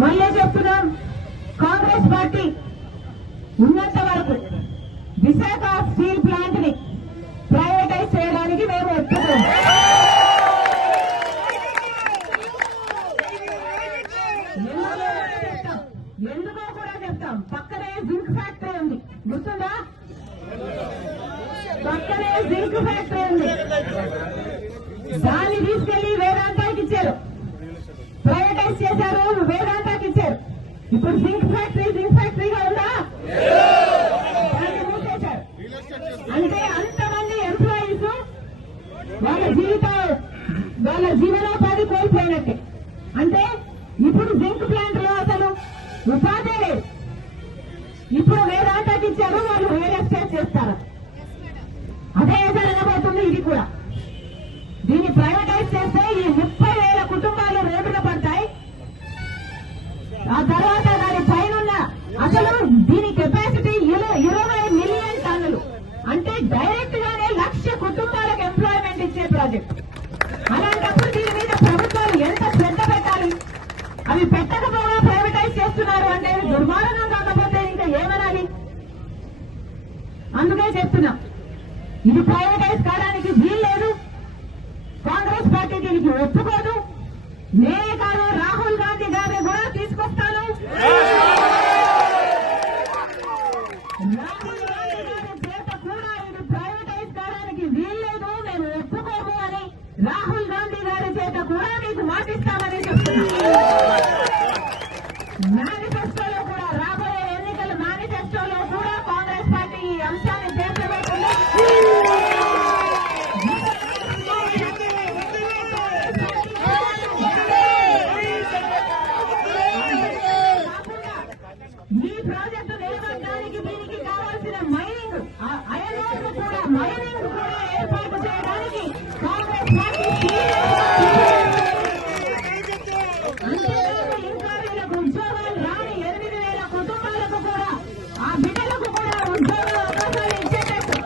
మళ్ళీ చెప్తున్నాం, కాంగ్రెస్ పార్టీ ఉన్నంత వరకు విశాఖ స్టీల్ ప్లాంట్ ని ప్రైవేటైజ్ చేయడానికి మేము ఒప్పుకోం. ఎందుకో కూడా చెప్తాం. పక్కనే జింక్ ఫ్యాక్టరీ ఉంది, గుర్తుందా? పక్కనే జింక్ ఫ్యాక్టరీ ఉంది, దాన్ని తీసుకెళ్లి వేదాంతాకి ఇచ్చారు, ప్రైవేటైజ్ చేశారు, వేదాంతాకి ఇచ్చారు. ఇప్పుడు జింక్ ఫ్యాక్టరీగా ఉందా? దాన్ని మూసేశారు. అంటే అంతమంది ఎంప్లాయీస్ వాళ్ళ జీవనోపాధి కోల్పోయినట్టే. అంటే ఇప్పుడు జింక్ ప్లాంట్ లో అసలు ఉపాధి లేదు. ఇప్పుడు వేదాంతాకి ఇచ్చారు, వాళ్ళు రియల్ ఎస్టేట్ చేస్తారు. అదే జరగబోతుంది ఇది కూడా. దీన్ని ప్రైవేటైజ్ చేస్తే ఈ 30,000 కుటుంబాలు రోడ్డున పడతాయి. ఆ తర్వాత దాని పైన అసలు దీని కెపాసిటీ 20 మిలియన్ టన్నులు. అంటే డైరెక్ట్ గానే 1,00,000 కుటుంబాలకు ఎంప్లాయ్మెంట్ ఇచ్చే ప్రాజెక్ట్. అలాంటప్పుడు దీని మీద ప్రభుత్వాలు ఎంత శ్రద్ధ పెట్టాలి? అవి పెట్టకపోగా ప్రైవేటైజ్ చేస్తున్నారు అంటే దుర్మార్గం కాకపోతే ఇంకా ఏమనాలి? అందుకే చెప్తున్నా, ఇది ప్రైవేటైజ్ కావడానికి వీల్లేదు. కాంగ్రెస్ పార్టీ దీనికి ఒప్పుకోదు. నేనే కాదు, రాహుల్ గాంధీ గారిని కూడా తీసుకొస్తాను. రాహుల్ గాంధీ గారి చేత కూడా ఇది ప్రైవేటైజ్ కావడానికి వీల్లేదు, మేము ఒప్పుకోము అని రాహుల్ గాంధీ గారి చేత కూడా మీకు మాటిస్తామని చెప్తున్నా. మేనిఫెస్టోలో కూడా, రాబోయే ఎన్నికల మేనిఫెస్టోలో కూడా కాంగ్రెస్ పార్టీ ఈ అంశాన్ని చేర్చబోతుంది. ఈ ప్రాజెక్టు నిలబడడానికి దీనికి కావాల్సిన మైనింగ్, అయనోర్లు కూడా మైనింగ్ కూడా ఏర్పాటు చేయడానికి కాంగ్రెస్ పార్టీ అంతేకాదు, ఇంకా వీళ్ళకు ఉద్యోగాలు రాని 8,000 కుటుంబాలకు కూడా, ఆ బిడ్డలకు కూడా ఉద్యోగ అవకాశాలు ఇచ్చేటట్టు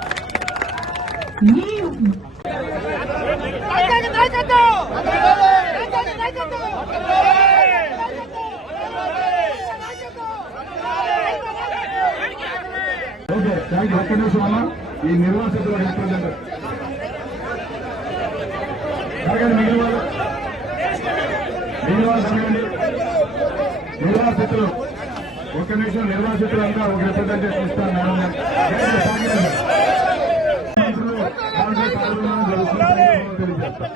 ఓకే, థ్యాంక్ యూ. ఒక్క నిమిషం అన్న, ఈ నిర్వాసితుల రిప్రజెంటేటివ్ జరగండి, మిగిలిన వాళ్ళు జరగండి. నిర్వాసితులు ఒక్క నిమిషం, నిర్వాసితులంతా ఒక రిప్రజెంటేషన్ ఇస్తారు మేడం. మంత్రులు కాంగ్రెస్ ఆందోళన జరుగుతుందని తెలియజేస్తారు.